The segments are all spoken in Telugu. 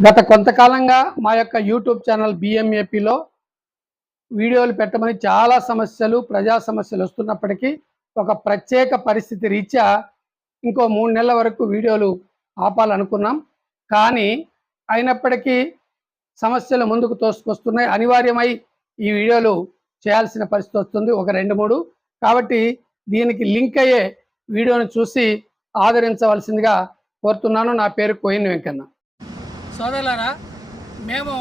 గత కొంతకాలంగా మా యొక్క యూట్యూబ్ ఛానల్ బిఎంఏపిలో వీడియోలు పెట్టమని చాలా సమస్యలు ప్రజా సమస్యలు వస్తున్నప్పటికీ ఒక ప్రత్యేక పరిస్థితి రీత్యా ఇంకో మూడు నెలల వరకు వీడియోలు ఆపాలనుకున్నాం. కానీ అయినప్పటికీ సమస్యలు ముందుకు తోసుకొస్తున్నాయి. అనివార్యమై ఈ వీడియోలు చేయాల్సిన పరిస్థితి వస్తుంది. ఒక రెండు మూడు. కాబట్టి దీనికి లింక్ అయ్యే వీడియోను చూసి ఆదరించవలసిందిగా కోరుతున్నాను. నా పేరు కోయిన్ వెంకన్న. సోదరులారా మేము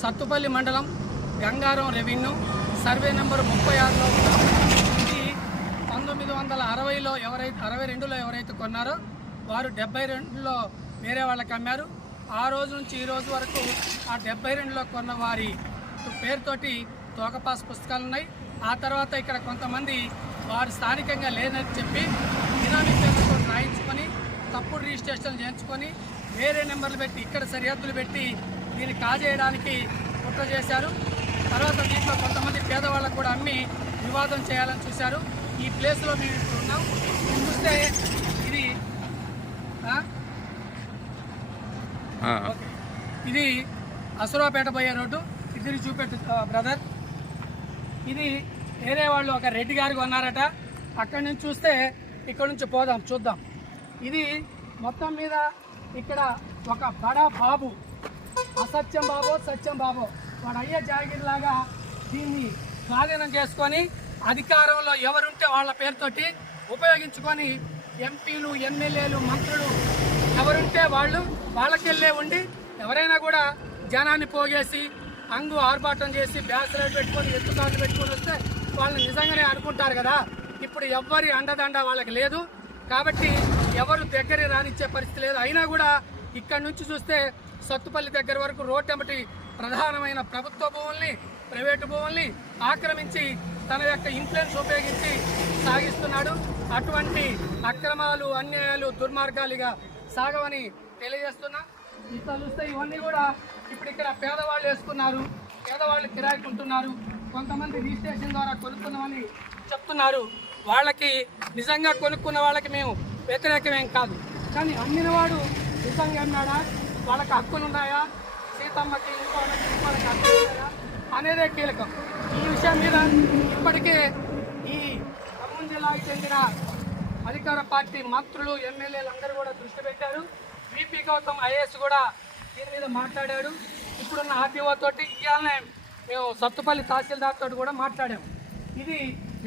సత్తుపల్లి మండలం గంగారం రెవెన్యూ సర్వే నెంబర్ ముప్పై ఆరులో ఉన్నాం. ఇది పంతొమ్మిది వందల అరవైలో ఎవరైతే అరవై రెండులో ఎవరైతే కొన్నారో వారు డెబ్బై రెండులో వేరే వాళ్ళకి అమ్మారు. ఆ రోజు నుంచి ఈ రోజు వరకు ఆ డెబ్బై రెండులో కొన్న వారి పేరుతోటి తోకపాస్ పుస్తకాలు ఉన్నాయి. ఆ తర్వాత ఇక్కడ కొంతమంది వారు స్థానికంగా లేదని చెప్పి బినామీ పేరుతో రాయించుకొని తప్పుడు రిజిస్ట్రేషన్ చేయించుకొని వేరే నెంబర్లు పెట్టి ఇక్కడ సరిహద్దులు పెట్టి దీన్ని కాజేయడానికి కుట్ర చేశారు. తర్వాత దీంట్లో కొంతమంది పేదవాళ్ళకు కూడా అమ్మి వివాదం చేయాలని చూశారు. ఈ ప్లేస్లో మేము ఇప్పుడు ఉన్నాం. చూస్తే ఇది. ఇది అసురాపేట పోయే రోడ్డు. ఇది చూపెట్టు బ్రదర్. ఇది వేరే వాళ్ళు ఒక రెడ్డి గారికి కొన్నారట. అక్కడి నుంచి చూస్తే ఇక్కడ నుంచి పోదాం చూద్దాం. ఇది మొత్తం మీద ఇక్కడ ఒక బడా బాబు. అసత్యం బాబో సత్యం బాబో. వాడు అయ్యే జాగిర్ లాగా దీన్ని స్వాధీనం చేసుకొని అధికారంలో ఎవరుంటే వాళ్ళ పేరుతోటి ఉపయోగించుకొని ఎంపీలు ఎమ్మెల్యేలు మంత్రులు ఎవరుంటే వాళ్ళు వాళ్ళకెళ్ళే ఉండి ఎవరైనా కూడా జనాన్ని పోగేసి అంగు ఆర్భాటం చేసి బ్యాసులు పెట్టుకొని ఎత్తుకాట్లు పెట్టుకొని వస్తే వాళ్ళు నిజంగానే అనుకుంటారు కదా. ఇప్పుడు ఎవ్వరి అండదండ వాళ్ళకి లేదు. కాబట్టి ఎవరు దగ్గరే రానిచ్చే పరిస్థితి లేదు. అయినా కూడా ఇక్కడి నుంచి చూస్తే సత్తుపల్లి దగ్గర వరకు రోడ్డెంబటి ప్రధానమైన ప్రభుత్వ భూముల్ని ప్రైవేటు భూముల్ని ఆక్రమించి తన యొక్క ఇన్ఫ్లుయెన్స్ ఉపయోగించి సాగిస్తున్నాడు. అటువంటి అక్రమాలు అన్యాయాలు దుర్మార్గాలుగా సాగవని తెలియజేస్తున్నా. ఇట్లా చూస్తే ఇవన్నీ కూడా ఇప్పుడు ఇక్కడ పేదవాళ్ళు వేసుకున్నారు పేదవాళ్ళు కిరాయికుంటున్నారు. కొంతమంది రిజిస్ట్రేషన్ ద్వారా కొనుక్కున్నామని చెప్తున్నారు. వాళ్ళకి నిజంగా కొనుక్కున్న వాళ్ళకి మేము వ్యతిరేకమేం కాదు. కానీ అమ్మినవాడు నిజంగా అన్నాడా వాళ్ళకి హక్కులు ఉన్నాయా? సీతమ్మకి ఇంకోళ్ళకి ఇంకోళ్ళకి హక్కులు ఉన్నాయా? అనేదే కీలకం. ఈ విషయం మీద ఇప్పటికే ఈ ఖమ్మం జిల్లాకి చెందిన అధికార పార్టీ మంత్రులు ఎమ్మెల్యేలు అందరూ కూడా దృష్టి పెట్టారు. విపి గౌతమ్ ఐఏఎస్ కూడా దీని మీద మాట్లాడాడు. ఇప్పుడున్న ఆర్టీఓ తోటి ఇవాళనే మేము సత్తుపల్లి తహసీల్దార్ తోటి కూడా మాట్లాడాము. ఇది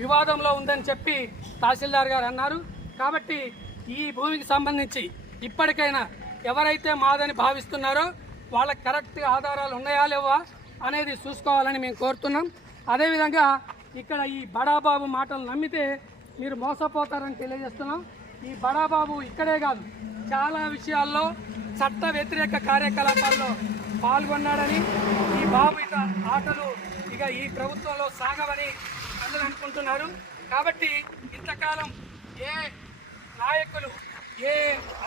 వివాదంలో ఉందని చెప్పి తహసీల్దార్ గారు అన్నారు. కాబట్టి ఈ భూమికి సంబంధించి ఇప్పటికైనా ఎవరైతే మాదని భావిస్తున్నారో వాళ్ళకి కరెక్ట్ ఆధారాలు ఉన్నాయా లేవా అనేది చూసుకోవాలని మేము కోరుతున్నాం. అదేవిధంగా ఇక్కడ ఈ బడాబాబు మాటలు నమ్మితే మీరు మోసపోతారని తెలియజేస్తున్నాం. ఈ బడాబాబు ఇక్కడే కాదు చాలా విషయాల్లో చట్ట వ్యతిరేక కార్యకలాపాల్లో పాల్గొన్నాడని ఈ బాబు ఇక ఆటలు ఇక ఈ ప్రభుత్వంలో సాగవని అందరూ అనుకుంటున్నారు. కాబట్టి ఇంతకాలం ఏ నాయకులు ఏ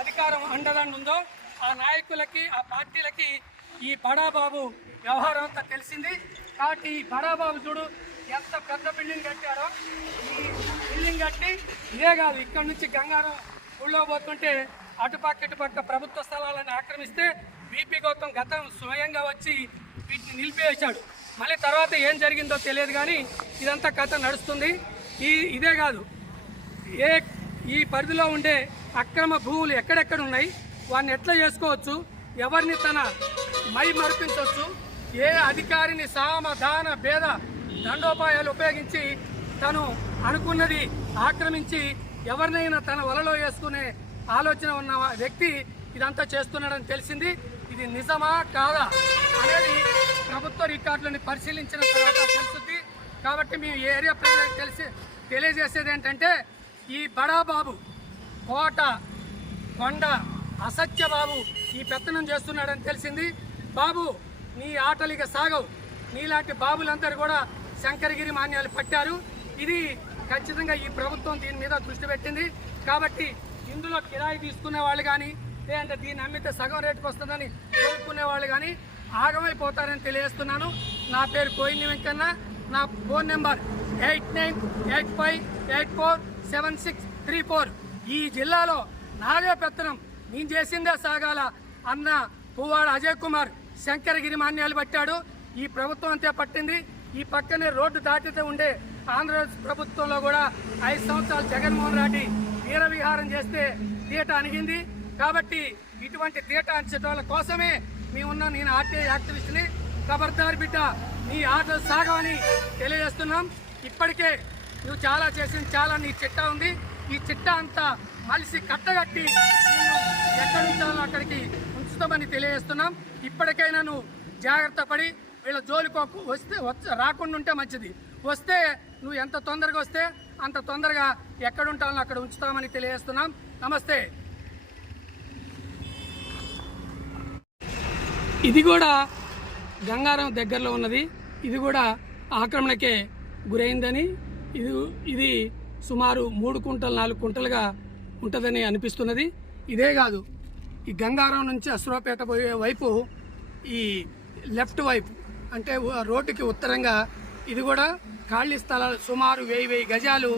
అధికారం అండదండ ఉందో ఆ నాయకులకి ఆ పార్టీలకి ఈ బడాబాబు వ్యవహారం అంతా తెలిసింది. కాబట్టి ఈ బడాబాబు చూడు ఎంత పెద్ద బిల్డింగ్ కట్టారో ఈ బిల్డింగ్ కట్టి ఇదే కాదు ఇక్కడ నుంచి గంగారం ఊళ్ళో పోతుంటే అటుపక్క ఇటుపక్క ప్రభుత్వ స్థలాలను ఆక్రమిస్తే బీపీ గౌతమ్ గతం స్వయంగా వచ్చి వీటిని నిలిపివేశాడు మళ్ళీ తర్వాత ఏం జరిగిందో తెలియదు కానీ ఇదంతా కథ నడుస్తుంది. ఈ ఇదే కాదు ఏ ఈ పరిధిలో ఉండే అక్రమ భూములు ఎక్కడెక్కడ ఉన్నాయి వాడిని ఎట్లా చేసుకోవచ్చు ఎవరిని తన మై మరిపించవచ్చు ఏ అధికారిని సామధాన భేద దండోపాయాలు ఉపయోగించి తను అనుకున్నది ఆక్రమించి ఎవరినైనా తన వలలో వేసుకునే ఆలోచన ఉన్న వ్యక్తి ఇదంతా చేస్తున్నాడని తెలిసింది. ఇది నిజమా కాదా అనేది ప్రభుత్వ రికార్డులను పరిశీలించిన తర్వాత తెలుస్తుంది. కాబట్టి మేము ఏరియా ప్రజలకు తెలిసి తెలియజేసేది ఏంటంటే ఈ బడాబాబు కోట కొండ అసత్య బాబు ఈ పెత్తనం చేస్తున్నాడని తెలిసింది. బాబు నీ ఆటలిక సాగవు. నీలాంటి బాబులందరూ కూడా శంకరగిరి మాన్యాలు పట్టారు. ఇది ఖచ్చితంగా ఈ ప్రభుత్వం దీని మీద దృష్టి పెట్టింది. కాబట్టి ఇందులో కిరాయి తీసుకునే వాళ్ళు కానీ లేదంటే దీన్ని అమ్మితే సగం రేటుకు వస్తుందని కోరుకునే వాళ్ళు కానీ ఆగమైపోతారని తెలియజేస్తున్నాను. నా పేరు కోయిని వెంకన్న. నా phone number eight nine eight five eight four seven six three four. ఈ జిల్లాలో నాదే పెత్తనం నేను చేసిందే సాగాల అన్న పువ్వాడ అజయ్ కుమార్ శంకరగిరి మాన్యాలు పట్టాడు. ఈ ప్రభుత్వం అంతే పట్టింది. ఈ పక్కనే రోడ్డు దాటితే ఉండే ఆంధ్రప్రదేశ్ ప్రభుత్వంలో కూడా ఐదు సంవత్సరాలు జగన్మోహన్ రెడ్డి వీర విహారం చేస్తే తీట అణిగింది. కాబట్టి ఇటువంటి తీట అంచటాల కోసమే మేమున్న. నేను ఆర్టీఐ యాక్టివిస్ట్ని. ఖబర్దార్ బిడ్డ నీ ఆటలు సాగవని తెలియజేస్తున్నాం. ఇప్పటికే నువ్వు చాలా చేసింది చాలా నీ చిట్టా ఉంది. ఈ చిట్టా అంతా మలిసి కట్టగట్టి నిన్ను ఎక్కడి ఉంచాలో అక్కడికి ఉంచుతామని తెలియజేస్తున్నాం. ఇప్పటికైనా నువ్వు జాగ్రత్త పడి వీళ్ళ జోలికోకు వస్తే రాకుండా ఉంటే మంచిది. వస్తే నువ్వు ఎంత తొందరగా వస్తే అంత తొందరగా ఎక్కడుంటాలో అక్కడ ఉంచుతామని తెలియజేస్తున్నాం. నమస్తే. ఇది కూడా గంగారం దగ్గరలో ఉన్నది. ఇది కూడా ఆక్రమణకే గురైందని ఇది ఇది సుమారు మూడు కుంటలు నాలుగు కుంటలుగా ఉంటుందని అనిపిస్తున్నది. ఇదే కాదు ఈ గంగారం నుంచి అశ్వపేట పోయే వైపు ఈ లెఫ్ట్ వైపు అంటే రోడ్డుకి ఉత్తరంగా ఇది కూడా ఖాళీ స్థలాలు సుమారు వెయ్యి వెయ్యి గజాలు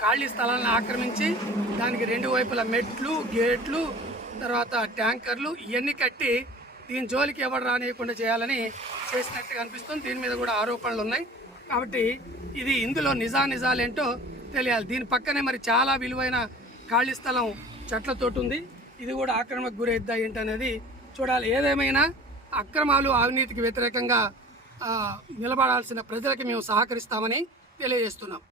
ఖాళీ స్థలాలను ఆక్రమించి దానికి రెండు వైపుల మెట్లు గేట్లు తర్వాత ట్యాంకర్లు ఇవన్నీ కట్టి దీని జోలికి ఎవరు రానియకుండా చేయాలని చేసినట్టుగా అనిపిస్తుంది దీని మీద కూడా ఆరోపణలు ఉన్నాయి. కాబట్టి ఇది ఇందులో నిజా నిజాలేంటో తెలియాలి. దీని పక్కనే మరి చాలా విలువైన ఖాళీ స్థలం చెట్లతోటి ఉంది. ఇది కూడా ఆక్రమణకు గురైద్దా ఏంటనేది చూడాలి. ఏదేమైనా అక్రమాలు అవినీతికి వ్యతిరేకంగా నిలబడాల్సిన ప్రజలకి మేము సహకరిస్తామని తెలియజేస్తున్నాం.